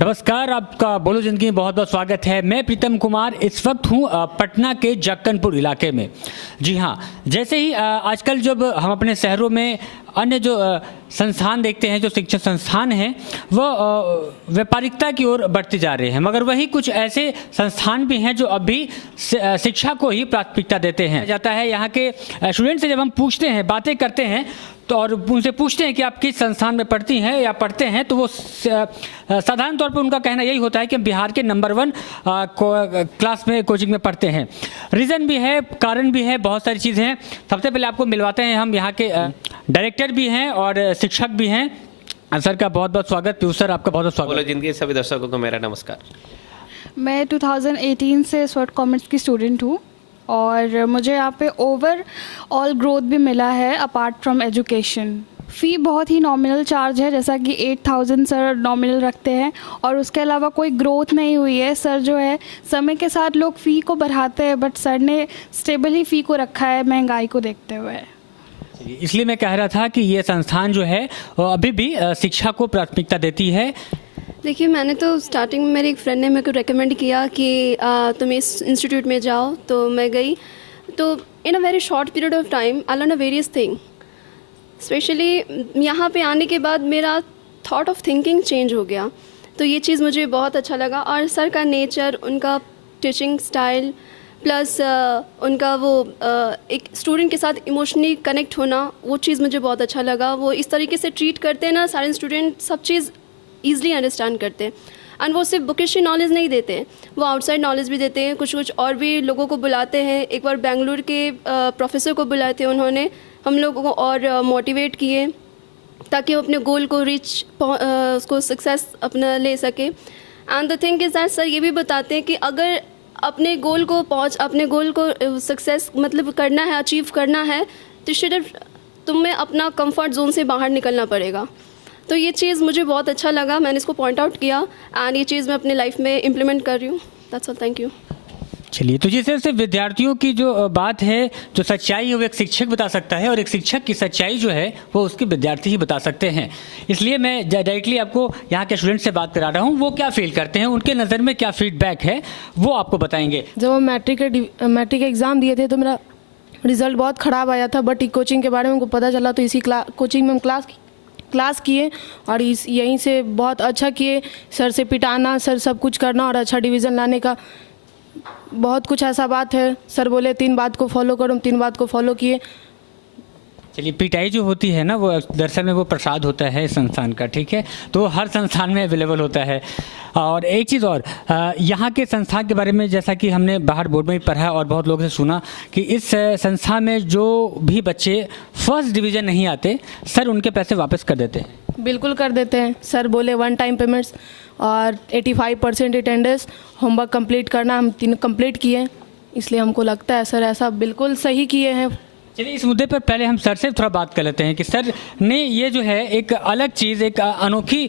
नमस्कार, आपका बोलो जिंदगी में बहुत बहुत स्वागत है। मैं प्रीतम कुमार इस वक्त हूँ पटना के जक्कनपुर इलाके में। जी हाँ, जैसे ही आजकल जब हम अपने शहरों में अन्य जो संस्थान देखते हैं, जो शिक्षण संस्थान हैं, वो व्यापारिकता की ओर बढ़ते जा रहे हैं, मगर वही कुछ ऐसे संस्थान भी हैं जो अभी शिक्षा को ही प्राथमिकता देते हैं। जाता है यहाँ के स्टूडेंट से जब हम पूछते हैं, बातें करते हैं तो और उनसे पूछते हैं कि आप किस संस्थान में पढ़ती हैं या पढ़ते हैं, तो वो साधारण तौर पर उनका कहना यही होता है कि हम बिहार के नंबर 1 क्लास में कोचिंग में पढ़ते हैं। रीज़न भी है, कारण भी है, बहुत सारी चीज़ें हैं। सबसे पहले आपको मिलवाते हैं, हम यहाँ के डायरेक्टर भी हैं और शिक्षक भी हैं। सर का बहुत बहुत स्वागत। पीयूष सर, आपका बहुत बहुत स्वागत। बोलो जिंदगी सभी दर्शकों को मेरा नमस्कार। मैं 2018 से स्वर्ट कॉमर्स की स्टूडेंट हूँ और मुझे यहाँ पे ओवरऑल ग्रोथ भी मिला है अपार्ट फ्रॉम एजुकेशन। फ़ी बहुत ही नॉमिनल चार्ज है, जैसा कि 8000 सर नॉमिनल रखते हैं और उसके अलावा कोई ग्रोथ नहीं हुई है। सर जो है समय के साथ लोग फ़ी को बढ़ाते हैं, बट सर ने स्टेबल ही फ़ी को रखा है महंगाई को देखते हुए। इसलिए मैं कह रहा था कि ये संस्थान जो है अभी भी शिक्षा को प्राथमिकता देती है। देखिए, मैंने तो स्टार्टिंग में मेरे एक फ्रेंड ने मेरे को रेकमेंड किया कि तुम इस इंस्टीट्यूट में जाओ, तो मैं गई। तो in a very short period of time I learn a various thing. Specially यहाँ पे आने के बाद मेरा थॉट ऑफ थिंकिंग चेंज हो गया, तो ये चीज़ मुझे बहुत अच्छा लगा। और सर का नेचर, उनका टीचिंग स्टाइल, प्लस उनका वो एक स्टूडेंट के साथ इमोशनली कनेक्ट होना, वो चीज़ मुझे बहुत अच्छा लगा। वो इस तरीके से ट्रीट करते हैं ना, सारे स्टूडेंट सब चीज़ ईज़िली अंडरस्टैंड करते हैं। एंड वो सिर्फ बुकिश नॉलेज नहीं देते हैं, वो आउटसाइड नॉलेज भी देते हैं। कुछ कुछ और भी लोगों को बुलाते हैं। एक बार बेंगलुरु के प्रोफेसर को बुलाए थे उन्होंने, हम लोगों को और मोटिवेट किए ताकि वो अपने गोल को उसको सक्सेस अपना ले सके। And the thing is that sir ये भी बताते हैं कि अगर अपने गोल को सक्सेस मतलब करना है, अचीव करना है, तो तुम्हें अपना कंफर्ट जोन से बाहर निकलना पड़ेगा। तो ये चीज़ मुझे बहुत अच्छा लगा, मैंने इसको पॉइंट आउट किया एंड ये चीज़ मैं अपने लाइफ में इम्प्लीमेंट कर रही हूँ। That's all, thank you. चलिए, तो जिस तरह से विद्यार्थियों की जो बात है, जो सच्चाई है, वो एक शिक्षक बता सकता है और एक शिक्षक की सच्चाई जो है वो उसके विद्यार्थी ही बता सकते हैं। इसलिए मैं डायरेक्टली आपको यहाँ के स्टूडेंट से बात करा रहा हूँ। वो क्या फील करते हैं, उनके नज़र में क्या फीडबैक है, वो आपको बताएंगे। जब हम मैट्रिक एग्ज़ाम दिए थे तो मेरा रिज़ल्ट बहुत ख़राब आया था, बट कोचिंग के बारे में हमको पता चला, तो इसी कोचिंग में हम क्लास किए और यहीं से बहुत अच्छा किए। सर से पिटाना, सर सब कुछ करना और अच्छा डिवीज़न लाने का बहुत कुछ ऐसा बात है। सर बोले 3 बात को फॉलो करो, हम 3 बात को फॉलो किए। चलिए, पिटाई जो होती है ना, वो दरअसल में वो प्रसाद होता है इस संस्थान का, ठीक है, तो हर संस्थान में अवेलेबल होता है। और एक चीज़ और, यहाँ के संस्थान के बारे में जैसा कि हमने बाहर बोर्ड में भी पढ़ा और बहुत लोगों से सुना कि इस संस्था में जो भी बच्चे फर्स्ट डिवीज़न नहीं आते, सर उनके पैसे वापस कर देते हैं। बिल्कुल कर देते हैं। सर बोले 1 टाइम पेमेंट्स और 85% अटेंडेंस, होमवर्क कंप्लीट करना, हम 3 कंप्लीट किए। इसलिए हमको लगता है सर ऐसा बिल्कुल सही किए हैं। चलिए, इस मुद्दे पर पहले हम सर से थोड़ा बात कर लेते हैं कि सर ने ये जो है एक अलग चीज़, एक अनोखी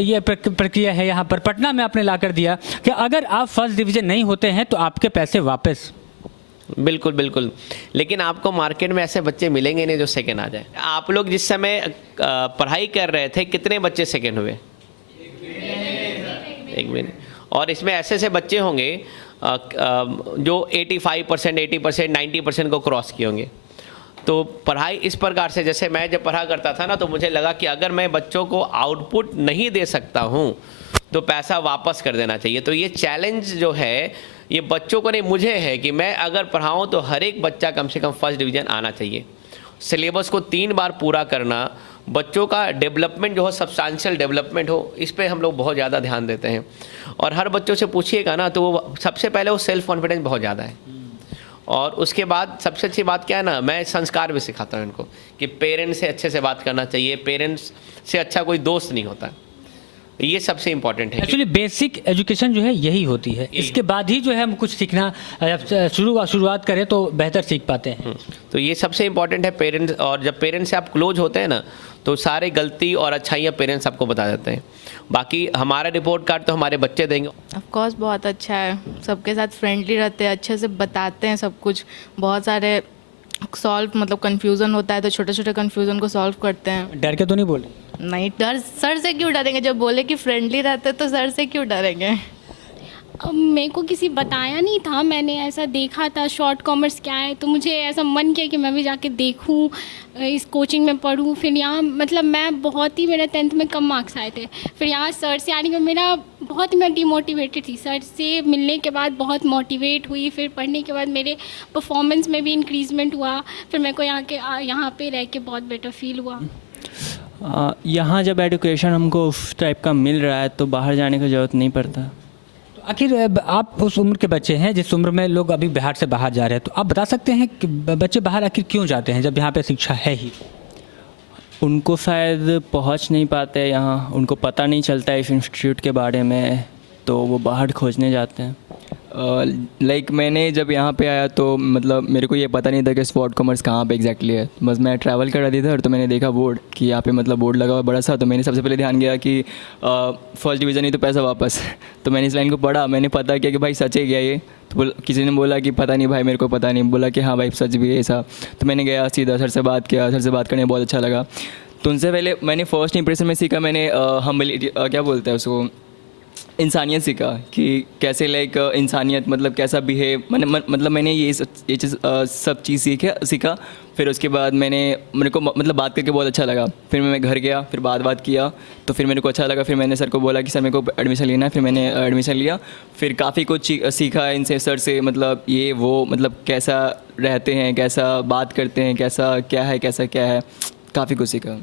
ये प्रक्रिया है यहाँ पर पटना में आपने ला कर दिया कि अगर आप फर्स्ट डिवीज़न नहीं होते हैं तो आपके पैसे वापस। बिल्कुल बिल्कुल, लेकिन आपको मार्केट में ऐसे बच्चे मिलेंगे नहीं जो सेकेंड आ जाए। आप लोग जिस समय पढ़ाई कर रहे थे, कितने बच्चे सेकेंड हुए? एक मिनट। और इसमें ऐसे ऐसे बच्चे होंगे जो 85%, 80%, 90% को क्रॉस किए होंगे। तो पढ़ाई इस प्रकार से, जैसे मैं जब पढ़ा करता था ना, तो मुझे लगा कि अगर मैं बच्चों को आउटपुट नहीं दे सकता हूँ तो पैसा वापस कर देना चाहिए। तो ये चैलेंज जो है ये बच्चों को नहीं, मुझे है कि मैं अगर पढ़ाऊँ तो हर एक बच्चा कम से कम फर्स्ट डिवीज़न आना चाहिए। सिलेबस को 3 बार पूरा करना, बच्चों का डेवलपमेंट जो हो, सब्सटेंशियल डेवलपमेंट हो, इस पे हम लोग बहुत ज़्यादा ध्यान देते हैं। और हर बच्चों से पूछिएगा ना, तो वो सबसे पहले वो सेल्फ कॉन्फिडेंस बहुत ज़्यादा है। और उसके बाद सबसे अच्छी बात क्या है ना, मैं संस्कार भी सिखाता हूँ इनको कि पेरेंट्स से अच्छे से बात करना चाहिए, पेरेंट्स से अच्छा कोई दोस्त नहीं होता। ये सबसे इम्पोर्टेंट है। एक्चुअली बेसिक एजुकेशन जो है यही होती है, इसके बाद ही जो है हम कुछ सीखना शुरुआत करें तो बेहतर सीख पाते हैं। तो ये सबसे इम्पोर्टेंट है पेरेंट्स। और जब पेरेंट्स से आप क्लोज होते हैं ना, तो सारे गलती और अच्छाइयाँ पेरेंट्स आपको बता देते हैं। बाकी हमारा रिपोर्ट कार्ड तो हमारे बच्चे देंगे। ऑफ कोर्स बहुत अच्छा है, सबके साथ फ्रेंडली रहते हैं, अच्छे से बताते हैं सब कुछ। बहुत सारे सॉल्व मतलब कन्फ्यूज़न होता है तो छोटे छोटे कन्फ्यूज़न को सॉल्व करते हैं। डर के तो नहीं बोल रहे? नहीं डर, सर से क्यों डरेंगे? जब बोले कि फ्रेंडली रहते तो सर से क्यों डरेंगे? अब मेरे को किसी बताया नहीं था, मैंने ऐसा देखा था शॉर्ट कॉमर्स क्या है, तो मुझे ऐसा मन किया कि मैं भी जाके देखूं, इस कोचिंग में पढूं। फिर यहाँ मतलब मैं बहुत ही, मेरा 10th में कम मार्क्स आए थे, फिर यहाँ सर से आने के बाद मेरा बहुत ही, मैं डिमोटिवेटेड थी। सर से मिलने के बाद बहुत मोटिवेट हुई, फिर पढ़ने के बाद मेरे परफॉर्मेंस में भी इंक्रीजमेंट हुआ, फिर मेरे को यहाँ पे रह के बहुत बेटर फील हुआ। यहाँ जब एजुकेशन हमको उस टाइप का मिल रहा है तो बाहर जाने की ज़रूरत नहीं पड़ता। तो आखिर आप उस उम्र के बच्चे हैं जिस उम्र में लोग अभी बिहार से बाहर जा रहे हैं, तो आप बता सकते हैं कि बच्चे बाहर आखिर क्यों जाते हैं जब यहाँ पे शिक्षा है ही? उनको शायद पहुँच नहीं पाते यहाँ, उनको पता नहीं चलता है इस इंस्टीट्यूट के बारे में, तो वो बाहर खोजने जाते हैं। लाइक मैंने जब यहाँ पे आया तो मतलब मेरे को ये पता नहीं था कि स्पॉट कॉमर्स कहाँ पे एग्जैक्टली है। बस मैं ट्रैवल कर रही था और तो मैंने देखा बोर्ड कि यहाँ पे मतलब बोर्ड लगा हुआ बड़ा सा, तो मैंने सबसे पहले ध्यान गया कि फर्स्ट डिवीज़न ही तो पैसा वापस। तो मैंने इस लाइन को पढ़ा, मैंने पता किया कि भाई सच है क्या ये। तो किसी ने बोला कि पता नहीं भाई, मेरे को पता नहीं। बोला कि हाँ भाई सच भी है ऐसा। तो मैंने गया सीधा सर से बात किया, सर से बात करने में बहुत अच्छा लगा। तो उनसे पहले मैंने फर्स्ट इंप्रेशन में सीखा, मैंने हम्बिलिटी क्या बोलते हैं उसको, इंसानियत सीखा कि कैसे लाइक इंसानियत मतलब कैसा बिहेव, मतलब मैंने ये चीज़ सब चीज़ सीखा। फिर उसके बाद मेरे को मतलब बात करके बहुत अच्छा लगा। फिर मैं घर गया, फिर बात किया, तो फिर मेरे को अच्छा लगा। फिर मैंने सर को बोला कि सर मेरे को एडमिशन लेना है। फिर मैंने एडमिशन लिया। फिर काफ़ी कुछ सीखा इनसे, सर से, मतलब ये वो, मतलब कैसा रहते हैं, कैसा बात करते हैं, कैसा क्या है, काफ़ी कुछ सीखा।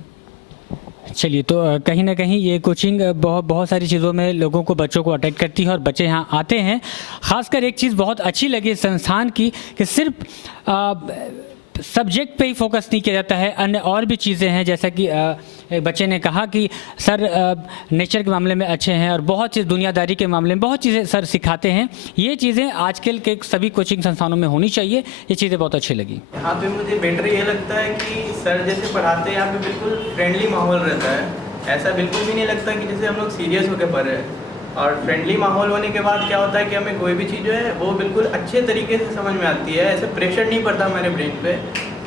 चलिए, तो कहीं ना कहीं ये कोचिंग बहुत सारी चीज़ों में लोगों को, बच्चों को अटैक करती है और बच्चे यहाँ आते हैं। ख़ासकर एक चीज़ बहुत अच्छी लगी इस संस्थान की कि सिर्फ सब्जेक्ट पे ही फोकस नहीं किया जाता है, अन्य और भी चीज़ें हैं। जैसा कि एक बच्चे ने कहा कि सर नेचर के मामले में अच्छे हैं और बहुत चीज़ दुनियादारी के मामले में बहुत चीज़ें सर सिखाते हैं। ये चीज़ें आजकल के सभी कोचिंग संस्थानों में होनी चाहिए। ये चीज़ें बहुत अच्छी लगी। यहाँ पे मुझे बेटर ये लगता है कि सर जैसे पढ़ाते हैं यहाँ पे बिल्कुल फ्रेंडली माहौल रहता है। ऐसा बिल्कुल भी नहीं लगता कि जैसे हम लोग सीरियस होकर पढ़ रहे हैं। और फ्रेंडली माहौल होने के बाद क्या होता है कि हमें कोई भी चीज़ जो है वो बिल्कुल अच्छे तरीके से समझ में आती है। ऐसे प्रेशर नहीं पड़ता हमारे ब्रेन पे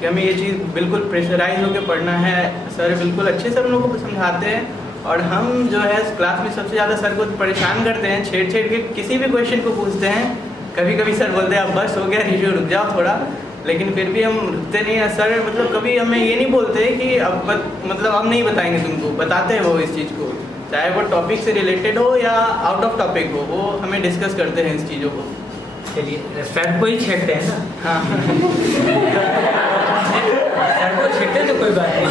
कि हमें ये चीज़ बिल्कुल प्रेशराइज होकर पढ़ना है। सर बिल्कुल अच्छे से हम लोगों को समझाते हैं और हम जो है क्लास में सबसे ज़्यादा सर को परेशान करते हैं, छेड़ के किसी भी क्वेश्चन को पूछते हैं। कभी सर बोलते हैं अब बस हो गया रिव्यू, रुक जाओ थोड़ा, लेकिन फिर भी हम रुकते नहीं हैं। सर मतलब कभी हमें ये नहीं बोलते कि अब मतलब हम नहीं बताएंगे तुमको, बताते हैं वो इस चीज़ को, चाहे वो टॉपिक से रिलेटेड हो या आउट ऑफ टॉपिक हो, वो हमें डिस्कस करते हैं इस चीज़ों को। चलिए, सर को ही छेड़ते हैं ना? हाँ सर को छेड़ते हैं तो कोई बात नहीं।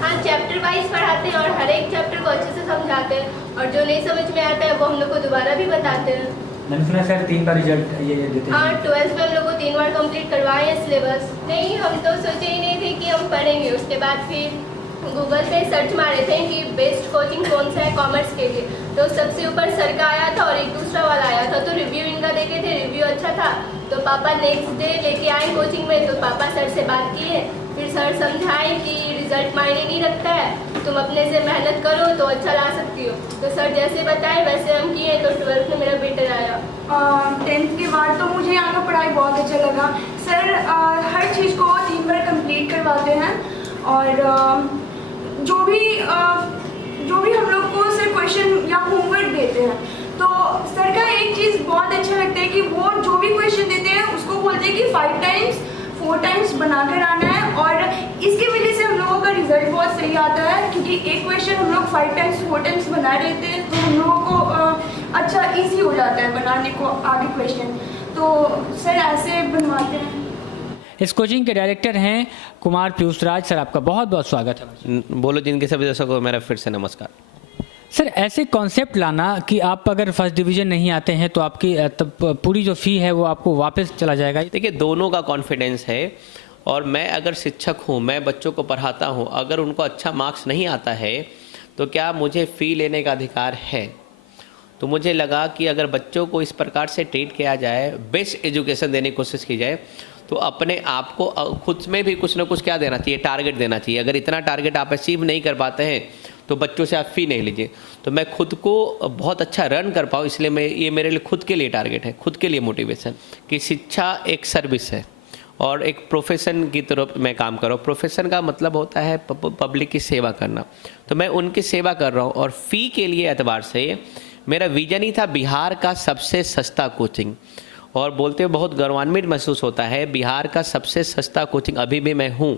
हाँ, चैप्टर वाइज पढ़ाते हैं और हर एक चैप्टर को अच्छे से समझाते हैं और जो नहीं समझ में आता है वो हम लोग को दोबारा भी बताते हैं। मैंने सुना सर 3 बार रिजल्ट ये देते हैं। हाँ, 12th में हम लोग को 3 बार कंप्लीट करवाए हैं सिलेबस। नहीं, हम तो सोचे ही नहीं थे कि हम पढ़ेंगे। उसके बाद फिर गूगल पे सर्च मारे थे कि बेस्ट कोचिंग कौन सा है कॉमर्स के लिए, तो सबसे ऊपर सर का आया था और एक दूसरा वाला आया था। तो रिव्यू इनका देखे थे, रिव्यू अच्छा था, तो पापा नेक्स्ट डे लेके आए कोचिंग में। तो पापा सर से बात किए, फिर सर समझाए कि रिजल्ट मायने नहीं रखता है, तुम अपने से मेहनत करो तो अच्छा ला सकती हो। तो सर जैसे बताए वैसे हम किए, तो 12th में मेरा बेटर आया। 10th के बाद तो मुझे यहाँ का पढ़ाई बहुत अच्छा लगा। सर हर चीज़ को 3 बार कंप्लीट करवाते हैं और जो भी हम लोग को सर क्वेश्चन या होमवर्क देते हैं, तो सर का एक चीज़ बहुत अच्छा लगता है कि वो जो भी क्वेश्चन देते हैं उसको बोलते हैं कि 5 टाइम्स 4 टाइम्स बनाकर आना है। और इसकी वजह से हम लोगों का रिजल्ट बहुत सही आता है, क्योंकि एक क्वेश्चन हम लोग 5 टाइम्स 4 टाइम्स बना रहे थे, तो हम लोगों को अच्छा ईजी हो जाता है बनाने को आगे क्वेश्चन। तो सर ऐसे बनवाते हैं। इस कोचिंग के डायरेक्टर हैं कुमार पीयूष राज। सर आपका बहुत बहुत स्वागत है। बोलो जिनके सभी दर्शकों को मेरा फिर से नमस्कार। सर ऐसे कॉन्सेप्ट लाना कि आप अगर फर्स्ट डिवीज़न नहीं आते हैं तो आपकी पूरी जो फ़ी है वो आपको वापस चला जाएगा। देखिए, दोनों का कॉन्फिडेंस है और मैं अगर शिक्षक हूँ, मैं बच्चों को पढ़ाता हूँ, अगर उनको अच्छा मार्क्स नहीं आता है तो क्या मुझे फ़ी लेने का अधिकार है? तो मुझे लगा कि अगर बच्चों को इस प्रकार से ट्रीट किया जाए, बेस्ट एजुकेशन देने की कोशिश की जाए, तो अपने आप को खुद में भी कुछ ना कुछ क्या देना चाहिए, टारगेट देना चाहिए। अगर इतना टारगेट आप अचीव नहीं कर पाते हैं तो बच्चों से आप फ़ी नहीं लीजिए। तो मैं खुद को बहुत अच्छा रन कर पाऊँ, इसलिए ये मेरे लिए खुद के लिए टारगेट है, खुद के लिए मोटिवेशन कि शिक्षा एक सर्विस है और एक प्रोफेशन की तरफ मैं काम कर रहा हूँ। प्रोफेशन का मतलब होता है पब्लिक की सेवा करना, तो मैं उनकी सेवा कर रहा हूँ। और फ़ी के लिए एतबार से मेरा विजन ही था बिहार का सबसे सस्ता कोचिंग, और बोलते हुए बहुत गौरवान्वित महसूस होता है। बिहार का सबसे सस्ता कोचिंग अभी भी मैं हूँ।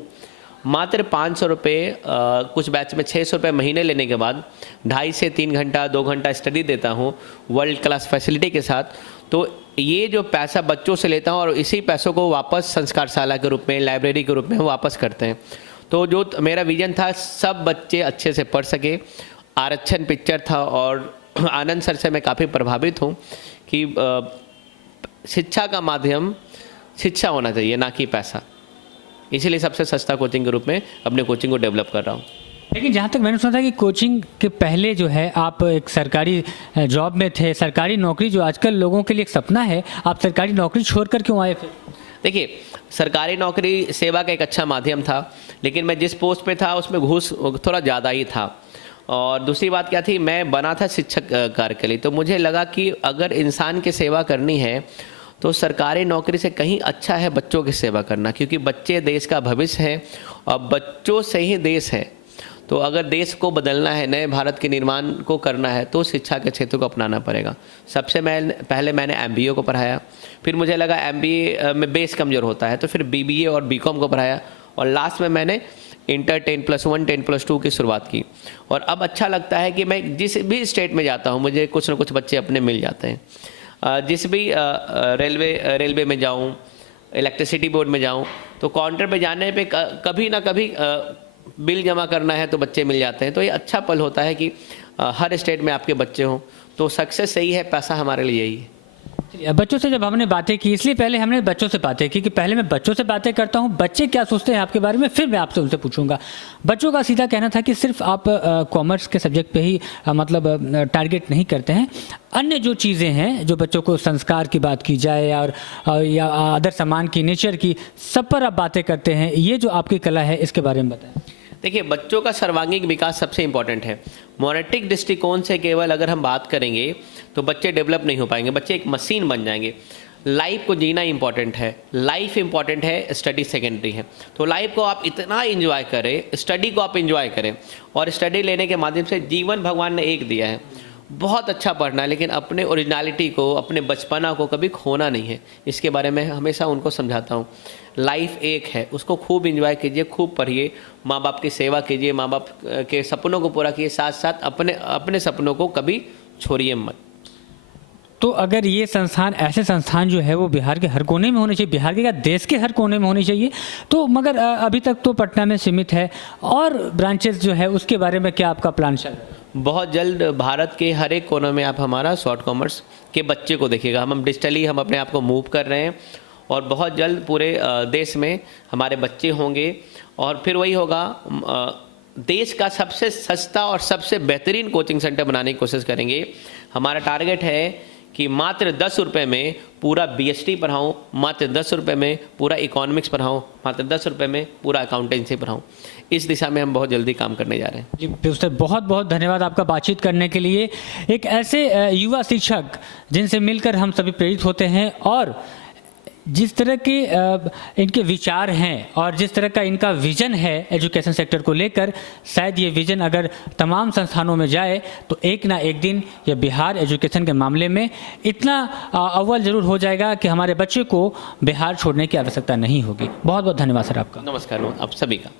मात्र 500 रुपये, कुछ बैच में 600 रुपये महीने लेने के बाद 2.5 से 3 घंटा 2 घंटा स्टडी देता हूँ वर्ल्ड क्लास फैसिलिटी के साथ। तो ये जो पैसा बच्चों से लेता हूँ और इसी पैसों को वापस संस्कारशाला के रूप में, लाइब्रेरी के रूप में वापस करते हैं। तो जो मेरा विजन था सब बच्चे अच्छे से पढ़ सके, आरक्षण पिक्चर था। और आनंद सर से मैं काफ़ी प्रभावित हूँ कि शिक्षा का माध्यम शिक्षा होना चाहिए, ना कि पैसा। इसीलिए सबसे सस्ता कोचिंग के रूप में अपने कोचिंग को डेवलप कर रहा हूँ। लेकिन जहाँ तक मैंने सुना था कि कोचिंग के पहले जो है आप एक सरकारी जॉब में थे, सरकारी नौकरी जो आजकल लोगों के लिए एक सपना है, आप सरकारी नौकरी छोड़कर क्यों आए फिर? देखिए, सरकारी नौकरी सेवा का एक अच्छा माध्यम था, लेकिन मैं जिस पोस्ट पे था उसमें घूस थोड़ा ज़्यादा ही था। और दूसरी बात क्या थी, मैं बना था शिक्षक कार्य के लिए। तो मुझे लगा कि अगर इंसान की सेवा करनी है तो सरकारी नौकरी से कहीं अच्छा है बच्चों की सेवा करना, क्योंकि बच्चे देश का भविष्य है और बच्चों से ही देश है। तो अगर देश को बदलना है, नए भारत के निर्माण को करना है, तो शिक्षा के क्षेत्र को अपनाना पड़ेगा। सबसे पहले मैंने MBA को पढ़ाया, फिर मुझे लगा MBA में बेस कमज़ोर होता है, तो फिर BBA और BCom को पढ़ाया, और लास्ट में मैंने इंटर 10+1 10+2 की शुरुआत की। और अब अच्छा लगता है कि मैं जिस भी स्टेट में जाता हूँ मुझे कुछ ना कुछ बच्चे अपने मिल जाते हैं। जिस भी रेलवे में जाऊँ, इलेक्ट्रिसिटी बोर्ड में जाऊँ, तो काउंटर पे जाने पे कभी ना कभी बिल जमा करना है तो बच्चे मिल जाते हैं। तो ये अच्छा पल होता है कि हर स्टेट में आपके बच्चे हों, तो सक्सेस सही है, पैसा हमारे लिए यही है। बच्चों से जब हमने बातें की, इसलिए पहले हमने बच्चों से बातें की कि पहले मैं बच्चों से बातें करता हूं, बच्चे क्या सोचते हैं आपके बारे में, फिर मैं आपसे उनसे पूछूंगा। बच्चों का सीधा कहना था कि सिर्फ आप कॉमर्स के सब्जेक्ट पे ही मतलब टारगेट नहीं करते हैं, अन्य जो चीज़ें हैं, जो बच्चों को संस्कार की बात की जाए और या आदर सम्मान की, नेचर की, सब पर आप बातें करते हैं। ये जो आपकी कला है, इसके बारे में बताएं। देखिए, बच्चों का सर्वांगीण विकास सबसे इम्पॉर्टेंट है। मॉनेटिक दृष्टिकोण से केवल अगर हम बात करेंगे तो बच्चे डेवलप नहीं हो पाएंगे, बच्चे एक मशीन बन जाएंगे। लाइफ को जीना इंपॉर्टेंट है, लाइफ इंपॉर्टेंट है, स्टडी सेकेंडरी है। तो लाइफ को आप इतना एंजॉय करें, स्टडी को आप एंजॉय करें, और स्टडी लेने के माध्यम से जीवन भगवान ने एक दिया है, बहुत अच्छा पढ़ना है, लेकिन अपने ओरिजिनलिटी को, अपने बचपना को कभी खोना नहीं है। इसके बारे में हमेशा उनको समझाता हूँ। लाइफ एक है, उसको खूब एंजॉय कीजिए, खूब पढ़िए, माँ बाप की सेवा कीजिए, माँ बाप के सपनों को पूरा कीजिए, साथ साथ अपने सपनों को कभी छोड़िए मत। तो अगर ये संस्थान, ऐसे संस्थान जो है वो बिहार के हर कोने में होने चाहिए, बिहार के क्या देश के हर कोने में होनी चाहिए, तो मगर अभी तक तो पटना में सीमित है, और ब्रांचेस जो है उसके बारे में क्या आपका प्लान चल रहा है? बहुत जल्द भारत के हर एक कोने में आप हमारा शॉर्ट कॉमर्स के बच्चे को देखिएगा। हम डिजिटली हम अपने आप को मूव कर रहे हैं, और बहुत जल्द पूरे देश में हमारे बच्चे होंगे। और फिर वही होगा, देश का सबसे सस्ता और सबसे बेहतरीन कोचिंग सेंटर बनाने की कोशिश करेंगे। हमारा टारगेट है कि मात्र 10 रुपये में पूरा BST पढ़ाऊँ, मात्र 10 रुपये में पूरा इकोनॉमिक्स पढ़ाऊँ, मात्र 10 रुपये में पूरा अकाउंटेंसी पढ़ाऊँ। इस दिशा में हम बहुत जल्दी काम करने जा रहे हैं। जी प्रोफेसर, बहुत बहुत धन्यवाद आपका बातचीत करने के लिए। एक ऐसे युवा शिक्षक जिनसे मिलकर हम सभी प्रेरित होते हैं, और जिस तरह के इनके विचार हैं और जिस तरह का इनका विज़न है एजुकेशन सेक्टर को लेकर, शायद ये विज़न अगर तमाम संस्थानों में जाए तो एक ना एक दिन ये बिहार एजुकेशन के मामले में इतना अव्वल ज़रूर हो जाएगा कि हमारे बच्चे को बिहार छोड़ने की आवश्यकता नहीं होगी। बहुत बहुत धन्यवाद सर आपका। नमस्कार आप सभी का।